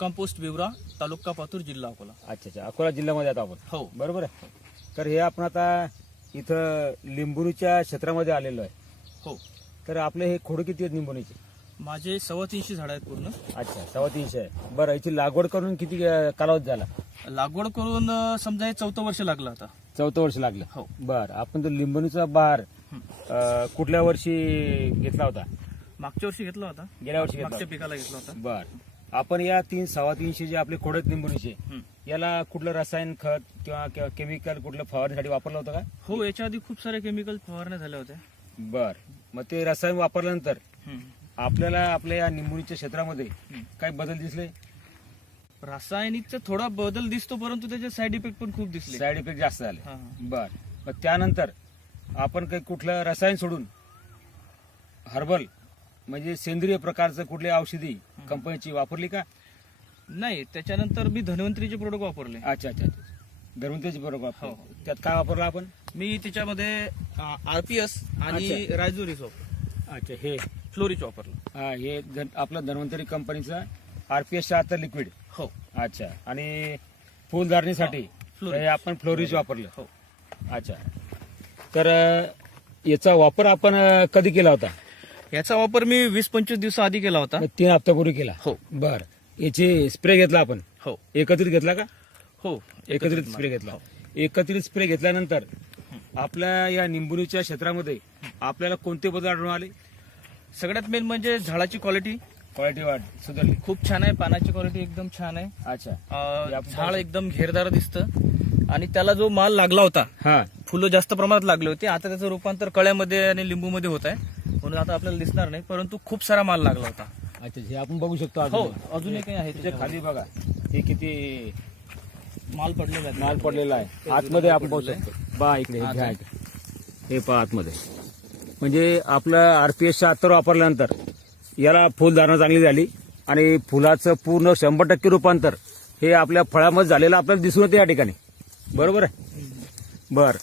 Compost बिवरा, तालुका पातूर, जिल्हा अकोला. अच्छा, अकोला जिल्ह्यामध्ये आता आपण. हो. बरोबर आहे. तर हे आपण आता इथं लिंबुणीच्या क्षेत्रामध्ये आलेलो आहे. हो. तर आपले हे खोड किती आहेत लिंबुणीचे? माझे 350 झाड आहेत पूर्ण. अच्छा, 350 आहे. बरं, याची लागवड करून किती कालावधी झाला? लागवड करून समजा हे 4थं वर्ष लागलं आता. 4थं वर्ष लागलं. हो. बरं, आपण तो लिंबुणीचा बहार कुठल्या वर्षी घेतला होता? मागच्या वर्षी घेतला होता. गेल्या वर्षी घेतला मागच्या होता. पिकाला घेतला होता. बरं, आपण या 300-350 जे आपले खोड आहेत लिंबुणीचे, याला कुठलं रसायन खत किंवा केमिकल कुठलं फवारणीसाठी वापरलं होतं का? हो, याच्या आधी खूप सारे केमिकल फवारण्या झाल्या होत्या. बर, मग ते रसायन वापरल्यानंतर आपल्याला आपल्या या लिंबुणीच्या क्षेत्रामध्ये काही बदल दिसले? रासायनिकचा थोडा बदल दिसतो, परंतु त्याचे साईड इफेक्ट पण खूप दिसले. साईड इफेक्ट जास्त झाले. हा. बर, मग त्यानंतर आपण काही कुठलं रसायन सोडून हर्बल म्हणजे सेंद्रिय प्रकारचं कुठली औषधी कंपनीची वापरली का? नाही, त्याच्यानंतर मी धन्वंतरीचे प्रोडक्ट वापरले. अच्छा, धर्मतेची बरोबर. हो. त्यात काय वापरलं आपण? मी त्याच्यामध्ये RPS आणि अच्छा. रायझोरी सोप, अच्छा, हे फ्लोरिच वापरलं. हे आपलं धन्वंतरी कंपनीचं RPS 76 लिक्विड. हो. अच्छा, आणि फुलधारणीसाठी फ्लोरिच. हे आपण फ्लोरिज वापरलं. हो. अच्छा, तर याचा वापर आपण कधी केला होता? याचा वापर मी 20-25 दिवसाआधी केला होता. 3 हप्त्यापूर्वी केला. हो. बर, याचे स्प्रे घेतला आपण? हो. एकत्रित घेतला का? हो, एकत्रित स्प्रे घेतला. एकत्रित स्प्रे घेतल्यानंतर आपल्या या निंबुणीच्या क्षेत्रामध्ये आपल्याला कोणते बदल आढळून आले? सगळ्यात मेन म्हणजे झाडाची क्वालिटी वाढ सुधारली. खूप छान आहे. पानाची क्वालिटी एकदम छान आहे. अच्छा, झाड एकदम घेरदार दिसतं आणि त्याला जो माल लागला होता, हा, फुलं जास्त प्रमाणात लागले होते, आता त्याचं रूपांतर कळ्यामध्ये आणि लिंबूमध्ये होत आहे, म्हणून आता आपल्याला दिसणार नाही, परंतु खूप सारा माल लागला होता. अच्छा, हे आपण बघू शकतो. हो, अजूनही काही आहे त्याच्या खाली बघा, हे किती माल पडलेला आहे. माल पडलेला आहे. आतमध्ये आपण पाहू शकतो. बा इकडे हे घ्या, हे पहा आतमध्ये. म्हणजे आपलं RPS 76 वापरल्यानंतर याला फुलधारणा चांगली झाली आणि फुलाचं पूर्ण 100% रूपांतर हे आपल्या फळामध्ये झालेलं आपल्याला दिसून येते या ठिकाणी. बरोबर आहे. बर,